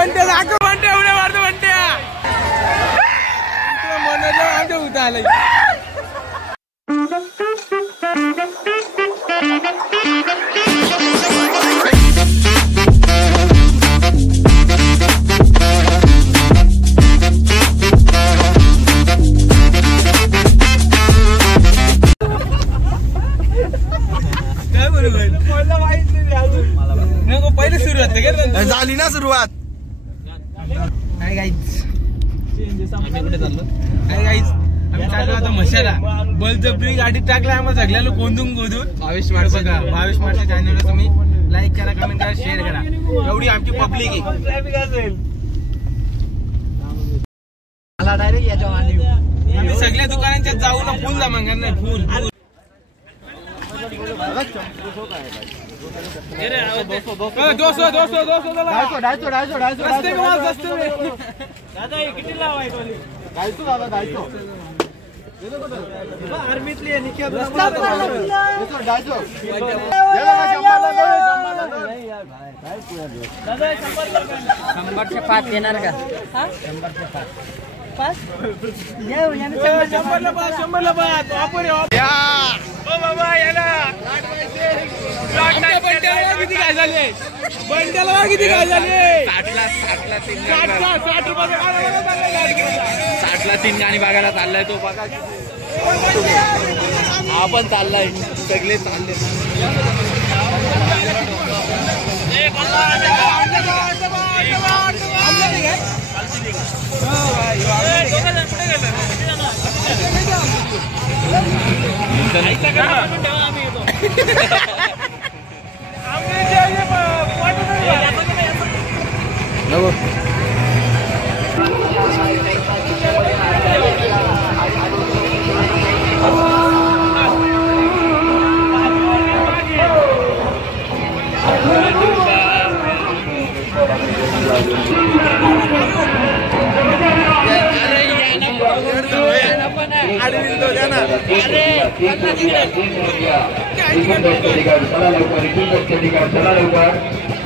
बंट्या दाखव बंट्या उड्या मारतो बंट्या मनोज आमच्या उता आलंय पहिले सुरुवात झाली ना सुरुवात काय गाईज आम्ही चाललो आता मशाला बलजबरी गाडी टाकला आम्हाला सगळ्याला गोंधून 22 मार्च बघा 22 मार्चच्या चॅनलला तुम्ही लाईक करा कमेंट करा शेअर करा एवढी आमची पब्लिक आहे मला डायरेक्ट याच्या आम्ही सगळ्या दुकानांच्या जाऊ ना फुल जमा करणार फुल आर्मीतली शंभरचे 5 येणार का 5 शंभरला 5 बाबा याला बंट्याला किती काय झाले 60 ला 3 गाणी बघायला चाललाय तो बघा आपण चाललाय सगळे चालले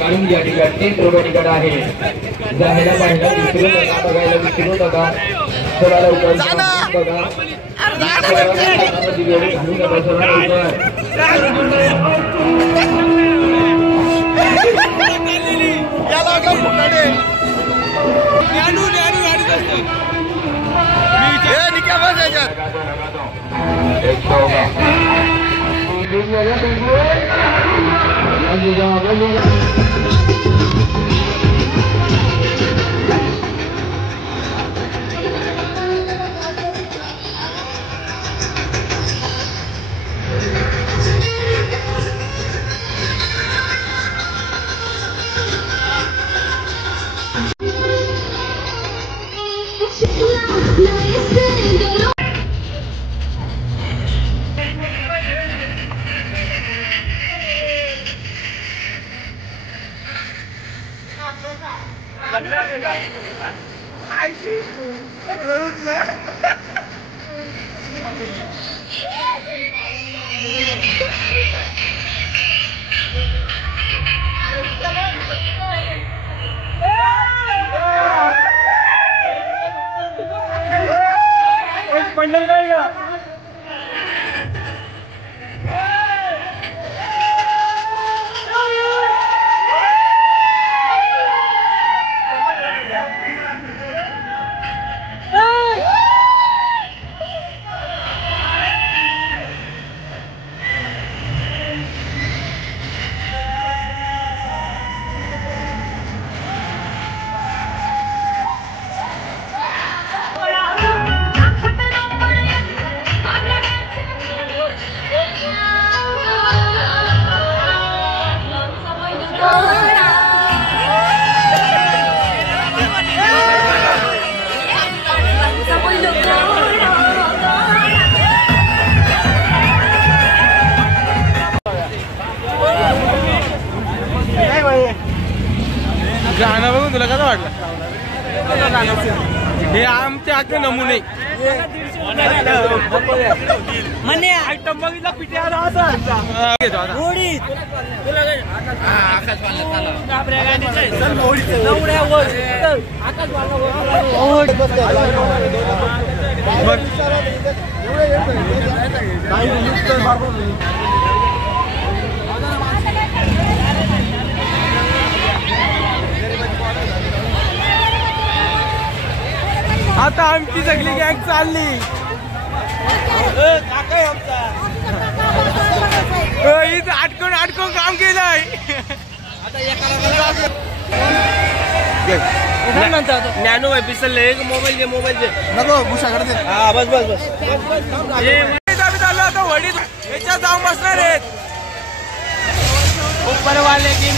काढून घ्या ठिकाणी 3 रोड निकट आहे जायला पाहिजे विसरू नका बघायला विसरू नका चला लवकर बघा गाणं बघून तुला कसं वाटलं हे आमचे आखे नमुने आता आमची सगळी गँग चालली. अटकून अटकून काम केलंय. ज्ञानू भाई पिसले मोबाईल दे नको भूषाकडे दे. हा बस बस बस चाललो आता वडीत याच्यात जाऊन बसणार आहेत. ऊपर वाले की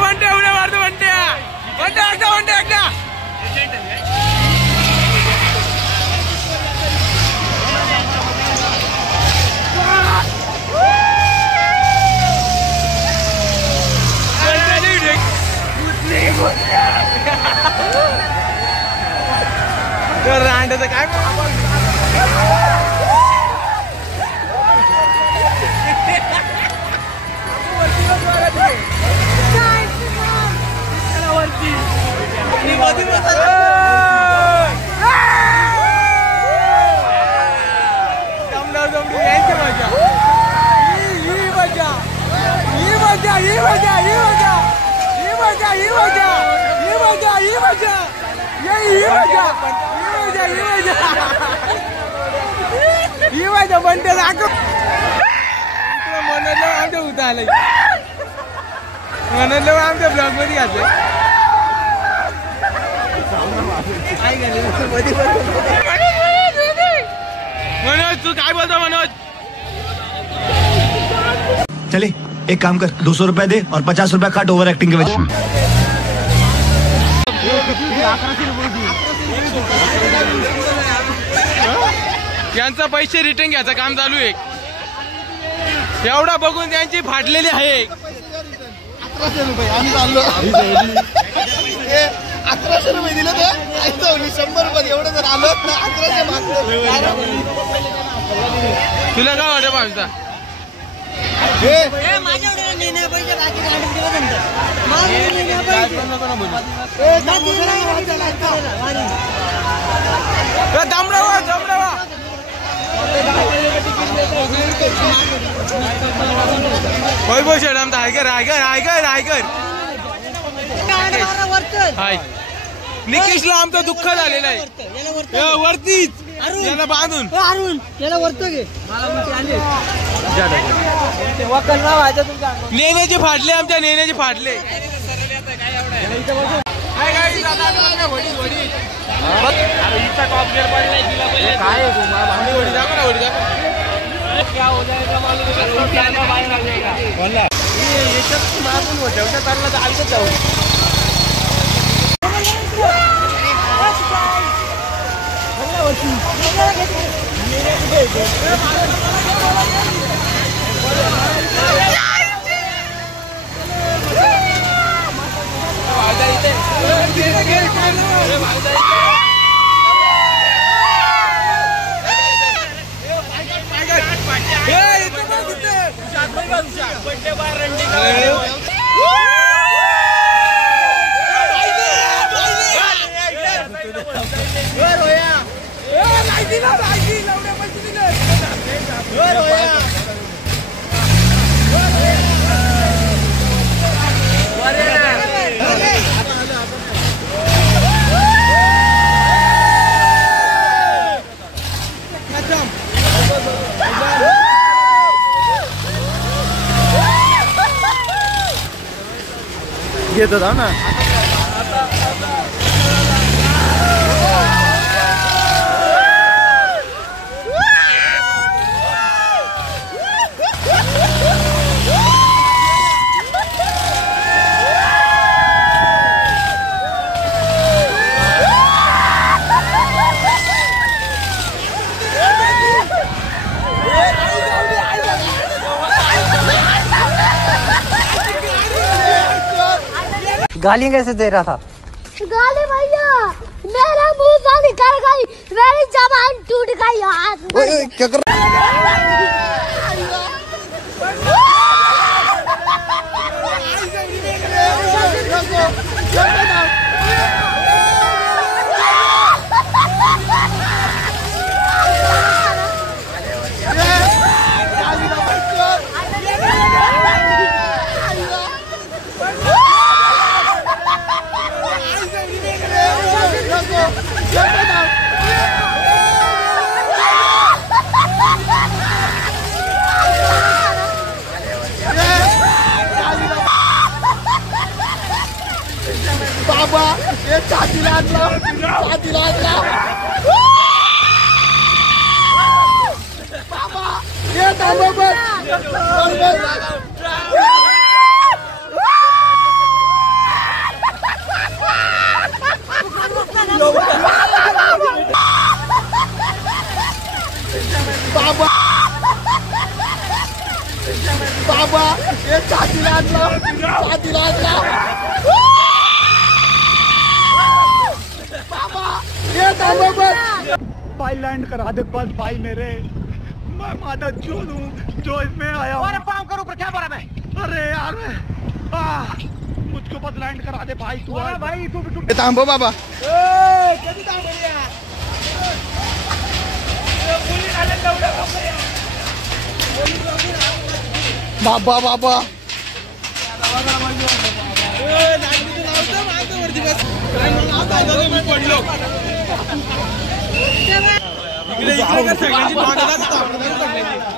घंटे उड्या मारतो घंट्या घंटा एकदा घंटा एकदा रांडाचं काय बनते मनोजला आमच्या उता आलं मनोजला आमच्या ब्लॉग मध्ये घातलं. मनोज तू काय बोलतो मनोज. चले एक काम कर 200 रुपया दे और 50 रुपया काट ओवर एक्टिंग के वजह. यांचा पैसे रिटर्न घ्यायचं काम चालू आहे. एवढा बघून त्यांची फाटलेली आहे. 1100 रुपये आम्ही चाललो. 1100 रुपये दिले तर 100 रुपये एवढं जर आलं तर 1100 मागतो. तुला काय वाटत आमचा वैभव शेडम रायगर रायगर रायगर रायगर निकेशला आमचं दुःख झालेलं आहे. वरतीच याला बांधून नेण्याचे फाटले आमच्या नेण्याचे फाटले. घेत होता ना. गाली कैसे दे रहा था? गाली भैया मेरा मुंह से निकल गई, मेरी जबान टूट गई यार। क्या कर बाबा ये छातीला आणला बाबा ये थांबा बाबा बाबा ये छातीला आणला भाई लैंड करा दे बस भाई मेरे, मैं माता जो लूं जो इसमें आया हूं। अरे पाँव करो ऊपर, क्या बोला मैं? अरे यार मुझको बस लैंड करा दे भाई तू। भाई तू थांबो बाबा। बाबा बाबा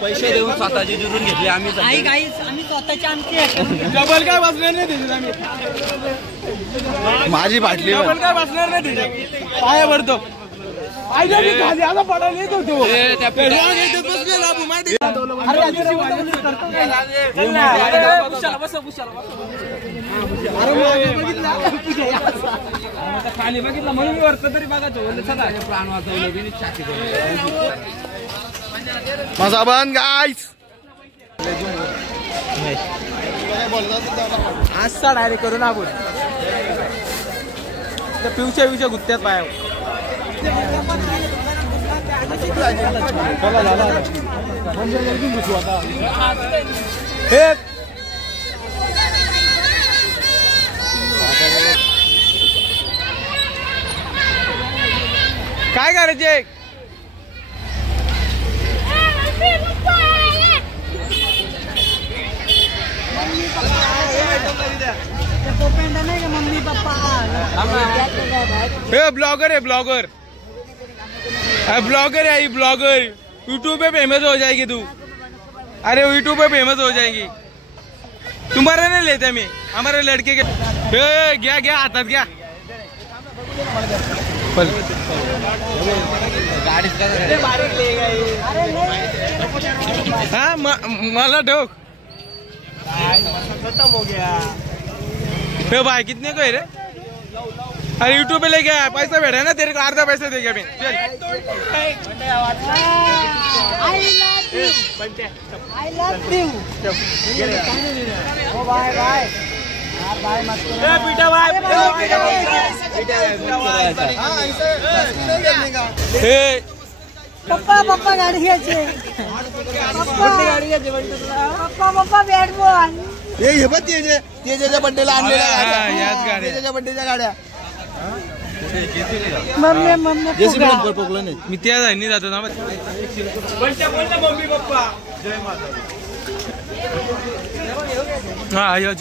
पैसे देऊन स्वतःची जुरून घेतले आम्ही. आम्ही स्वतःचे आमचे डबल काय बसणार नाही त्याच्यात आम्ही. माझी बाटली डबल काय बसणार नाही त्याच्यात. पाया भरतो खाली आता पडायला येत होतो. खाली बघितलं म्हणून मी वरतं तरी बघायचो. प्राण वाचवले छाती माझा बंद गाईस. आजचा डायरेक्ट करू ना आपण. पिवच्या गुत्त्यात पाया काय करायचे. मम्मी पप्पा ब्लॉगर है ब्लॉगर है ये ब्लॉगर. यूट्यूब पे फेमस हो जाएगी तू. अरे यूट्यूब पे फेमस हो जाएगी. तुम्हारा नहीं लेते मैं, हमारे लड़के के. गया हातात घ्या. हाँ मला ठोक. खत्म हो गया भाई. कितने को है रे? अरे यूट्यूब पे लेके आया, पैसा बैठा ना तेरे को, आधा पैसा देगा मैं. चल I love you. ओ बाय बाय. बाय मत करो. पीटा भाई. पप्पा गाडी घ्यायची. पप्पा बॅट बॉल. हे बघ तेजाच्या बड्डेला आणलेल्या गाड्या. तेजाच्या बड्डेच्या गाड्या. मम्मी मी त्या जाईन जातो ना. मम्मी पप्पा हा यो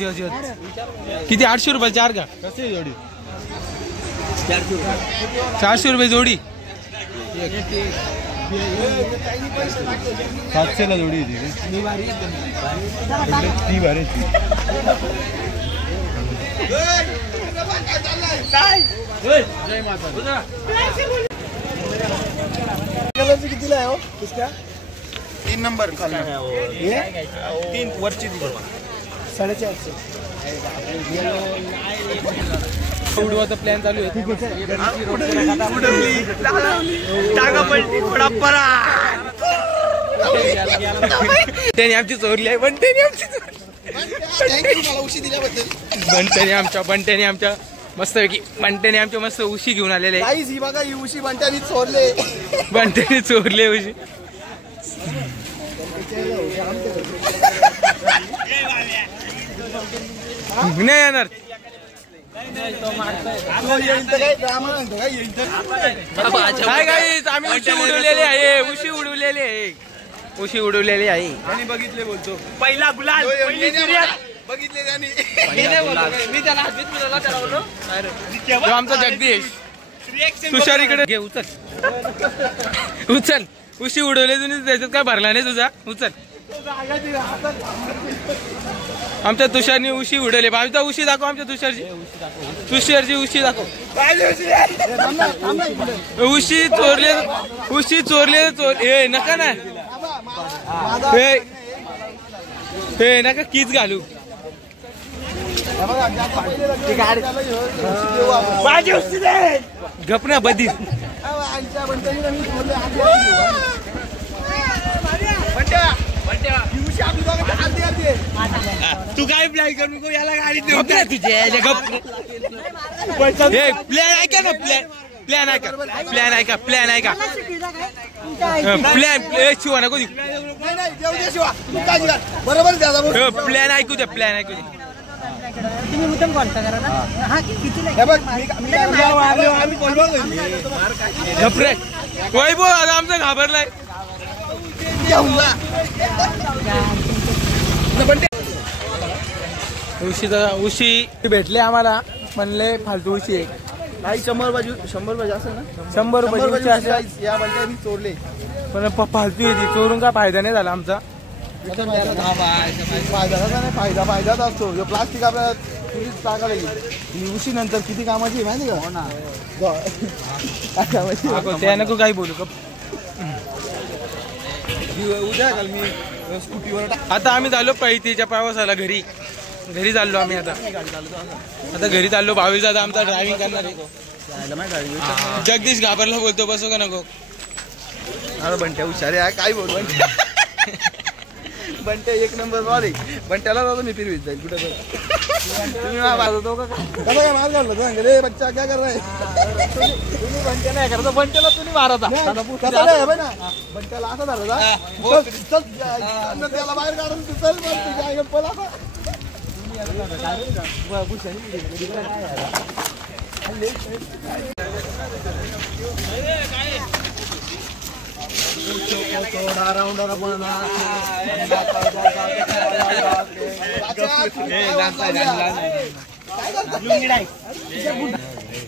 किती 800 रुपये 4 का? कसे जोडी? 400 रुपये जोडी. 700 ला जोडी होती. ती भारी. जय माता. कितीला आहे हो? 3 नंबर खाली. 3 वरची 450. उडवायचा प्लॅन चालू आहे. त्याने आमची चोरली आहे पण त्याने आमची चोरली. मला उशी दिल्याबद्दल. बंट्याने आमच्या मस्तपैकी मस्त उशी घेऊन आलेले. ही बघा ही उशी बंट्याने चोरले. बंट्याने चोरले उशी. नाही येणार. काय गाईस आम्ही उशी उडवलेली आहे. उशी उडवलेली आहे. आणि बघितले बोलतो पहिला गुलाल बघितले त्यांनी. मी त्याला तो आमचा जगदीश. तुषारीकडे घे. उचल. उशी उडवले तुम्ही त्याच्यात काय भरला नाही तुझा. उचल. आमच्या तुषारनी उशी उडवली. भावीचा उशी दाखव. आमच्या तुषारची उशी दाखव. उशी चोरले. हे नका ना. हे नका कीच घालू. गप ना बदी. तू काय प्लॅन करू नको याला गाडी तुझे प्लॅन ऐका ना. प्लॅन ऐका. प्लॅन शिवा नको. बरोबर प्लॅन ऐकू द्या. तुम्ही मुद्दाम कॉन्टॅक्ट करा ना. हा किती घबरे वैभव आता आमचा घाबरलाय. उशी भेटले आम्हाला. म्हणले फालतू उशी आहे. काही 100 बाजू असेल ना. 100 रुपये असेल. या बंट्याने चोरले. पण फालतू आहे ती. चोरून काय फायदा नाही झाला आमचा. फायदाच असतो. जो प्लास्टिक आपल्याला टाकायला येईल. उशी नंतर किती कामाची माहिती का. हो ना. त्या नको काही बोलू का. उद्या काल मी स्कूटीवर. आता आम्ही झालो पैतीच्या प्रवासाला. घरी चाललो आम्ही. आता घरी चाललो. 22 दादा आमचा ड्रायव्हिंग करणार आहे. जगदीश घाबरला बोलतो. बसो का नको. अरे बंट्या हुशार आहे. काय बोल बंट्या एक नंबर बॉल आहे. बंट्याला जातो मी फिरवीत जाईल कुठे. तुम्ही मार काढलं रे बच्चा काय कर रहा है. तुम्ही बंट्या नाही करतो. बंट्याला तुम्ही मारता. बंट्याला असं झालं त्याला बाहेर काढून तू चल तुझ्या पला.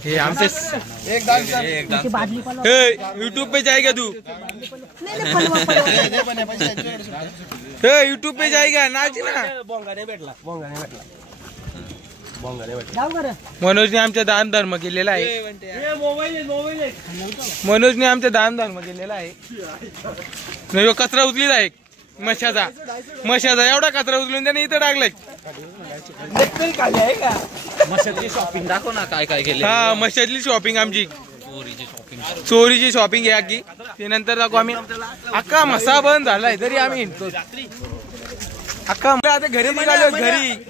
हे आमचे यूट्यूब पे जाएगा तू. यूट्यूब पे जाएगा. नाच ना. मनोजने आमचा दान धर्म केलेला आहे. मनोजने आमचा दान धर्म केलेला आहे. नाही कचरा उचलीला आहे. मशाचा एवढा कचरा उचलून त्याने इथं टाकलाय. मशातली शॉपिंग दाखव ना. काय केलं. हा मशातली शॉपिंग आमची. चोरीची शॉपिंग आहे की ते नंतर दाखवू आम्ही. अख्खा मसा बंद झालाय तरी आम्ही हिंडतो. अख्खा आता घरी निघालो.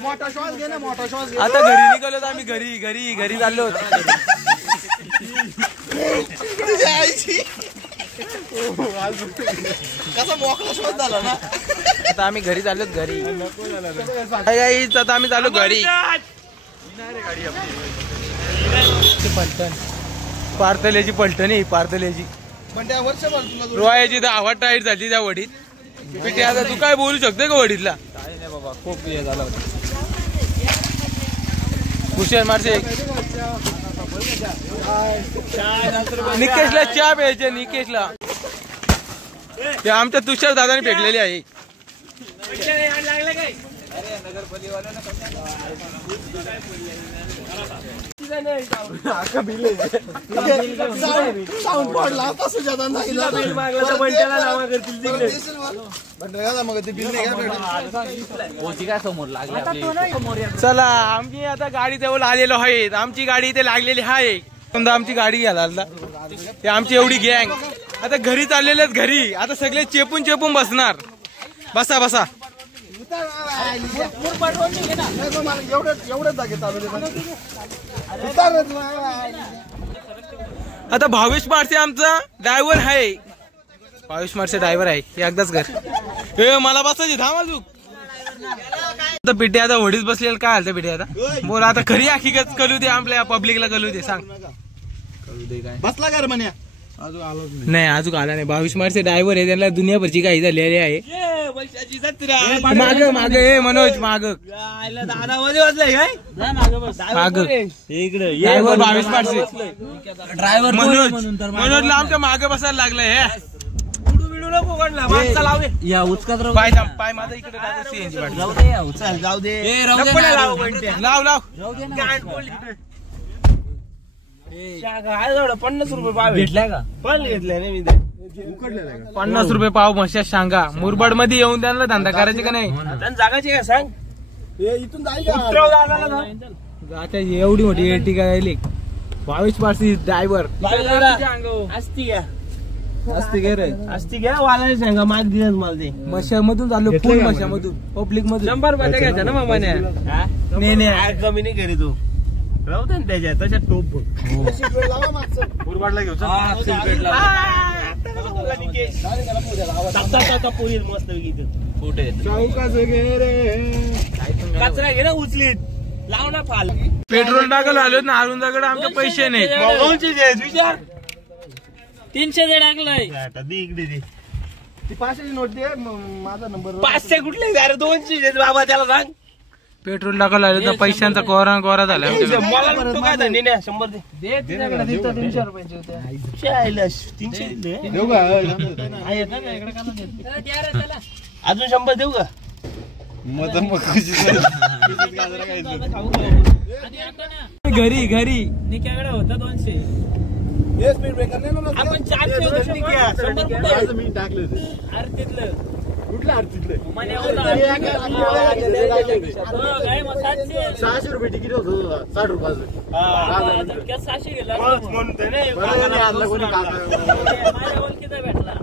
मोठा श्वास घे ना. मोठा श्वास घे. आता घरी निघालो. आम्ही घरी चाललो. तुझ्या आईची कसा मोकळा श्वास झाला ना. आता आम्ही घरी चाललो. आता आम्ही चाललो घरी. पलटण पार्थल्याची पलटणी. बंट्या वर्षभर तुला रोयाची हवा टाईट झाली त्या वडीत. आता तू काय बोलू शकते का वडीतला. बाबा खूप हे झालं होतं. हुशार मारसे. निकेशला चहा प्यायचे. निकेशला ते आमच्या तुषार दादाने फेकलेली आहे. साऊंड पडला आता सुजाता नाही. चला आम्ही आता गाडी जवळ आलेलो आहेत. आमची गाडी इथे लागलेली आहे. समजा आमची गाडी घ्यायला ते आमची एवढी गँग आता घरी चाललेलेच. घरी आता सगळे चेपून बसणार. बसा एवढ्याच जागे चालू दे. आता भावेश मारसे आमचा ड्रायव्हर आहे. भावेश मारसे ड्रायव्हर आहे. एकदाच घर मला बसायची थांब अजून. आता पिटे आता होडीच बसलेलं काय हालतं पिटे आता बोल. आता खरी हकीकत कळू दे आपल्या पब्लिकला कळू दे. सांग कळू दे काय बसला कर म्हणे. नाही अजून आला नाही. भावेश मारसे ड्रायव्हर आहे. त्यांना दुनियाभरची काही झालेली आहे. माग माग ए मनोज माग ड्रायव्हर भावेश मारसे ड्रायव्हर मनोजला आमच्या मागे बसायला लागलंय. हे पाय पाय माझा इकडे जाऊ दे लाव लाव 50 रुपये पाव भेटलाय का? पण घेतलाय नाही मी. 50 रुपये पाव म्हशा सांगा. मुरबाड मध्ये येऊन त्यांना धंदा करायचे का नाही? जागाची काय सांग. इथून जायचं एवढी मोठी एर्टिगा राहिली. भावेश मारसे ड्रायव्हर असती घ्या वाला सांगा. माग दिलं मला ते मशामधून झालो फुल मशामधून पब्लिक मधून 100 रुपये घ्यायचा ना मग म्हणे. नाही कमी नाही करी तू राहू दे त्याच्यात तशात टोप मुरबाडला घेऊ मस्त कचरा घे ना उचलीत लाव ना फाल. पेट्रोल टाकायला आलो ना अरुंदाकडे आमचे पैसे नाही. विचार 300 टाकलंय इकडे दे. ती 500ची नोट दे. माझा नंबर 500 कुठले अरे 200 बाबा त्याला सांग. पेट्रोल टाकायला आलो तर पैशांचा कोरा कोरा झाला. मला लुटतो काय धनी नाही 100 दे 300 रुपयाचे होते. 300 देऊ का? अजून 100 देऊ का? घरी घरी निक्याकडे होता 200. स्पीड ब्रेकर नाही ना आपण 400 होतं निक्या. 100 कुठे मी टाकले होते. आरतीतलं कुठलं आरतीतलं? म्हणे होता 600 रुपये तिकीट होतं 60 रुपयाचं. 600 गेला म्हणून माझ्या ओळखीचा भेटला.